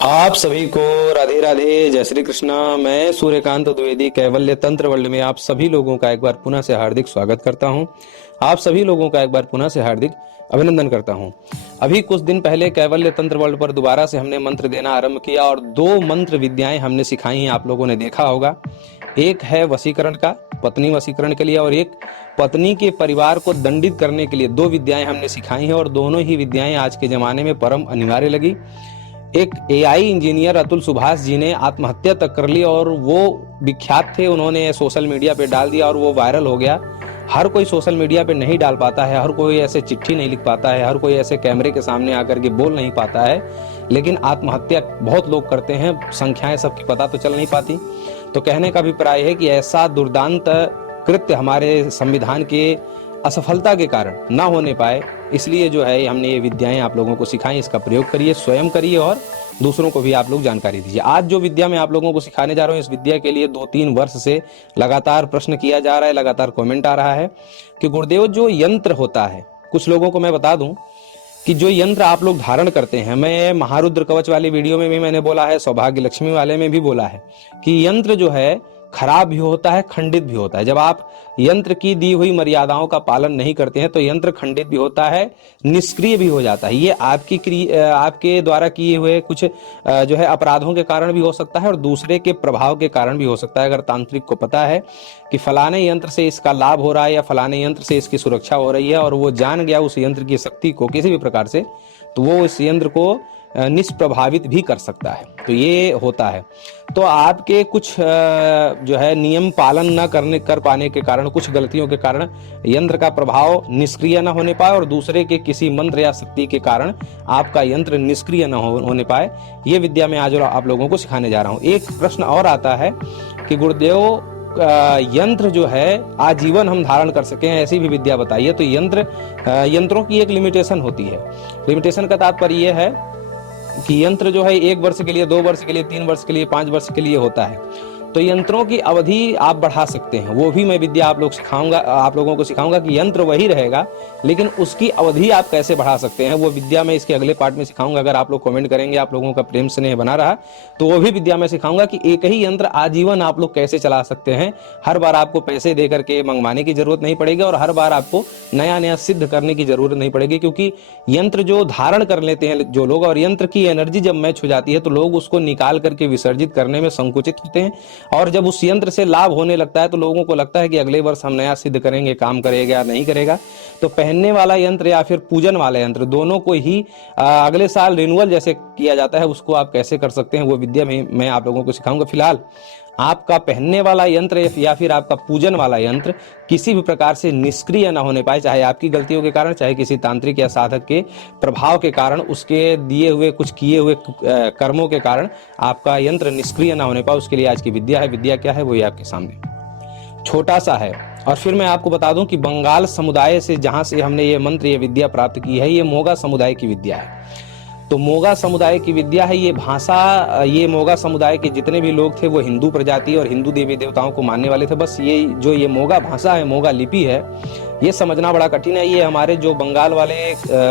आप सभी को राधे राधे, जय श्री कृष्णा। मैं सूर्यकांत द्विवेदी कैवल्य तंत्र वर्ल्ड में आप सभी लोगों का एक बार पुनः से हार्दिक स्वागत करता हूं। आप सभी लोगों का एक बार पुनः से हार्दिक अभिनंदन करता हूं। अभी कुछ दिन पहले कैवल्य तंत्र वर्ल्ड पर दोबारा से हमने मंत्र देना आरंभ किया और 2 मंत्र विद्याएं हमने सिखाई हैं। आप लोगों ने देखा होगा, एक है वशीकरण का, पत्नी वशीकरण के लिए, और एक पत्नी के परिवार को दंडित करने के लिए 2 विद्याएं हमने सिखाई हैं। और दोनों ही विद्याएं आज के जमाने में परम अनिवार्य लगी। एक एआई इंजीनियर अतुल सुभाष जी ने आत्महत्या तक कर ली और वो विख्यात थे, उन्होंने सोशल मीडिया पे डाल दिया और वो वायरल हो गया। हर कोई सोशल मीडिया पे नहीं डाल पाता है, हर कोई ऐसे चिट्ठी नहीं लिख पाता है, हर कोई ऐसे कैमरे के सामने आकर के बोल नहीं पाता है, लेकिन आत्महत्या बहुत लोग करते हैं। संख्याएं सबकी पता तो चल नहीं पाती। तो कहने का अभिप्राय है कि ऐसा दुर्दांत कृत्य हमारे संविधान के असफलता के कारण ना होने पाए, इसलिए जो है हमने ये विद्याएं आप लोगों को सिखाई। इसका प्रयोग करिए, स्वयं करिए और दूसरों को भी आप लोग जानकारी दीजिए। आज जो विद्या मैं आप लोगों को सिखाने जा रहा हूँ, इस विद्या के लिए 2-3 वर्ष से लगातार प्रश्न किया जा रहा है, लगातार कमेंट आ रहा है कि गुरुदेव जो यंत्र होता है, कुछ लोगों को मैं बता दूं कि जो यंत्र आप लोग धारण करते हैं, मैं महारुद्र कवच वाली वीडियो में भी मैंने बोला है, सौभाग्य लक्ष्मी वाले में भी बोला है कि यंत्र जो है खराब भी होता है, खंडित भी होता है। जब आप यंत्र की दी हुई मर्यादाओं का पालन नहीं करते हैं तो यंत्र खंडित भी होता है, निष्क्रिय भी हो जाता है। ये आपके द्वारा किए हुए कुछ जो है अपराधों के कारण भी हो सकता है और दूसरे के प्रभाव के कारण भी हो सकता है। अगर तांत्रिक को पता है कि फलाने यंत्र से इसका लाभ हो रहा है या फलाने यंत्र से इसकी सुरक्षा हो रही है और वो जान गया उस यंत्र की शक्ति को किसी भी प्रकार से, तो वो इस यंत्र को निष्प्रभावित भी कर सकता है। तो ये होता है। तो आपके कुछ जो है नियम पालन न कर पाने के कारण, कुछ गलतियों के कारण यंत्र का प्रभाव निष्क्रिय न होने पाए और दूसरे के किसी मंत्र या शक्ति के कारण आपका यंत्र निष्क्रिय न होने पाए, ये विद्या मैं आज आप लोगों को सिखाने जा रहा हूँ। एक प्रश्न और आता है कि गुरुदेव यंत्र जो है आजीवन हम धारण कर सकें, ऐसी भी विद्या बताइए। तो यंत्रों की एक लिमिटेशन होती है। लिमिटेशन का तात्पर्य यह है कि यंत्र जो है 1 वर्ष के लिए, 2 वर्ष के लिए, 3 वर्ष के लिए, 5 वर्ष के लिए होता है। तो यंत्रों की अवधि आप बढ़ा सकते हैं, वो भी मैं विद्या आप लोगों को सिखाऊंगा कि यंत्र वही रहेगा लेकिन उसकी अवधि आप कैसे बढ़ा सकते हैं। वो विद्या मैं इसके अगले पार्ट में सिखाऊंगा। अगर आप लोग कमेंट करेंगे, आप लोगों का प्रेम स्नेह बना रहा, तो वो भी विद्या मैं सिखाऊंगा कि एक ही यंत्र आजीवन आप लोग कैसे चला सकते हैं। हर बार आपको पैसे दे करके मंगवाने की जरूरत नहीं पड़ेगी और हर बार आपको नया नया सिद्ध करने की जरूरत नहीं पड़ेगी, क्योंकि यंत्र जो धारण कर लेते हैं जो लोग, और यंत्र की एनर्जी जब मैच हो जाती है तो लोग उसको निकाल करके विसर्जित करने में संकुचित होते हैं। और जब उस यंत्र से लाभ होने लगता है तो लोगों को लगता है कि अगले वर्ष हम नया सिद्ध करेंगे, काम करेगा या नहीं करेगा। तो पहनने वाला यंत्र या फिर पूजन वाला यंत्र, दोनों को ही अगले साल रिन्यूअल जैसे किया जाता है, उसको आप कैसे कर सकते हैं वो विद्या में मैं आप लोगों को सिखाऊंगा। फिलहाल आपका पहनने वाला यंत्र या फिर आपका पूजन वाला यंत्र किसी भी प्रकार से निष्क्रिय न होने पाए, चाहे आपकी गलतियों के कारण, चाहे किसी तांत्रिक या साधक के प्रभाव के कारण, उसके दिए हुए कुछ किए हुए कर्मों के कारण आपका यंत्र निष्क्रिय न होने पाए। उसके लिए आज की विद्या है। विद्या क्या है वो ये आपके सामने छोटा सा है। और फिर मैं आपको बता दूं कि बंगाल समुदाय से जहां से हमने ये मंत्र, ये विद्या प्राप्त की है, ये मोगा समुदाय की विद्या है। तो मोगा समुदाय की विद्या है। ये भाषा, ये मोगा समुदाय के जितने भी लोग थे वो हिंदू प्रजाति और हिंदू देवी देवताओं को मानने वाले थे। बस ये मोगा भाषा है, मोगा लिपि है, ये समझना बड़ा कठिन है। ये हमारे जो बंगाल वाले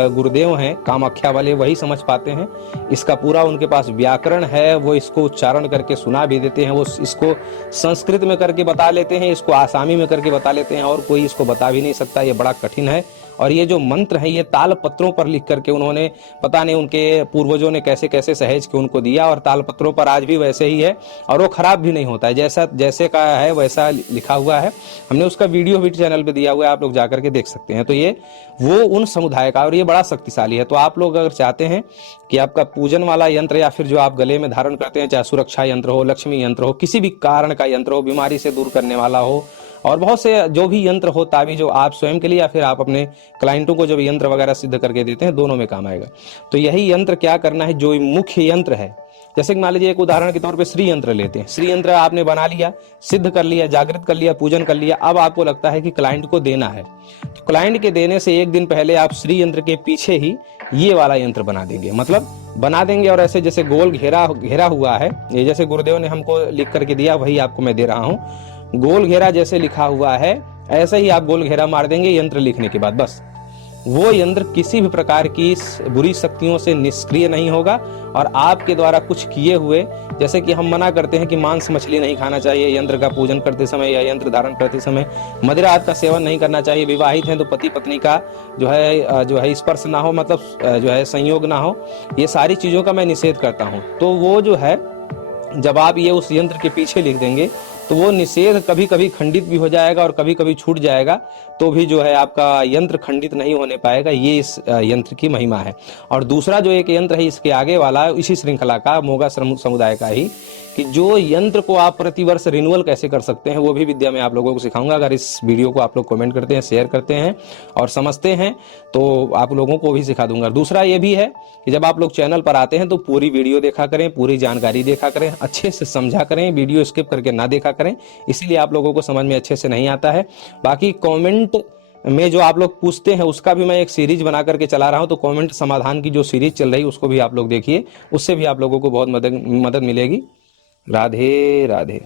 गुरुदेव हैं, कामाख्या वाले, वही समझ पाते हैं। इसका पूरा उनके पास व्याकरण है, वो इसको उच्चारण करके सुना भी देते हैं, वो इसको संस्कृत में करके बता लेते हैं, इसको आसामी में करके बता लेते हैं, और कोई इसको बता भी नहीं सकता। ये बड़ा कठिन है। और ये जो मंत्र है ये ताल पत्रों पर लिख करके उन्होंने, पता नहीं उनके पूर्वजों ने कैसे कैसे सहेज के उनको दिया, और ताल पत्रों पर आज भी वैसे ही है और वो खराब भी नहीं होता है। जैसे का है वैसा लिखा हुआ है। हमने उसका वीडियो भी चैनल पे दिया हुआ है, आप लोग जाकर के देख सकते हैं। तो ये वो उन समुदाय का, और ये बड़ा शक्तिशाली है। तो आप लोग अगर चाहते हैं कि आपका पूजन वाला यंत्र या फिर जो आप गले में धारण करते हैं, चाहे सुरक्षा यंत्र हो, लक्ष्मी यंत्र हो, किसी भी कारण का यंत्र हो, बीमारी से दूर करने वाला हो, और बहुत से जो भी यंत्र हो, ताबी जो आप स्वयं के लिए या फिर आप अपने क्लाइंटों को जब यंत्र वगैरह सिद्ध करके देते हैं, दोनों में काम आएगा। तो यही यंत्र क्या करना है, जो मुख्य यंत्र है, जैसे कि मान लीजिए एक उदाहरण के तौर पे श्री यंत्र लेते हैं। श्री यंत्र आपने बना लिया, सिद्ध कर लिया, जागृत कर लिया, पूजन कर लिया। अब आपको लगता है कि क्लाइंट को देना है, तो क्लाइंट के देने से 1 दिन पहले आप श्री यंत्र के पीछे ही ये वाला यंत्र बना देंगे, मतलब बना देंगे। और ऐसे जैसे गोल घेरा हुआ है, ये जैसे गुरुदेव ने हमको लिख करके दिया वही आपको मैं दे रहा हूँ। गोल घेरा जैसे लिखा हुआ है, ऐसे ही आप गोल घेरा मार देंगे यंत्र लिखने के बाद। बस वो यंत्र किसी भी प्रकार की बुरी शक्तियों से निष्क्रिय नहीं होगा और आपके द्वारा कुछ किए हुए, जैसे कि हम मना करते हैं कि मांस मछली नहीं खाना चाहिए यंत्र का पूजन करते समय या यंत्र धारण करते समय, मदिरा आदि का सेवन नहीं करना चाहिए, विवाहित हैं तो पति पत्नी का जो है स्पर्श ना हो, मतलब जो है संयोग ना हो, ये सारी चीज़ों का मैं निषेध करता हूँ। तो वो जो है जब आप ये उस यंत्र के पीछे लिख देंगे तो वो निषेध कभी कभी खंडित भी हो जाएगा और कभी कभी छूट जाएगा, तो भी जो है आपका यंत्र खंडित नहीं होने पाएगा। ये इस यंत्र की महिमा है। और दूसरा जो एक यंत्र है इसके आगे वाला, इसी श्रृंखला का, मोगा समुदाय का ही, कि जो यंत्र को आप प्रतिवर्ष रिन्यूअल कैसे कर सकते हैं वो भी विद्या मैं आप लोगों को सिखाऊंगा। अगर इस वीडियो को आप लोग कमेंट करते हैं, शेयर करते हैं और समझते हैं तो आप लोगों को भी सिखा दूंगा। दूसरा ये भी है कि जब आप लोग चैनल पर आते हैं तो पूरी वीडियो देखा करें, पूरी जानकारी देखा करें, अच्छे से समझा करें, वीडियो स्किप करके ना देखा करें, इसीलिए आप लोगों को समझ में अच्छे से नहीं आता है। बाकी कमेंट में जो आप लोग पूछते हैं उसका भी मैं एक सीरीज बना करके चला रहा हूं, तो कमेंट समाधान की जो सीरीज चल रही है उसको भी आप लोग देखिए, उससे भी आप लोगों को बहुत मदद मिलेगी। राधे राधे।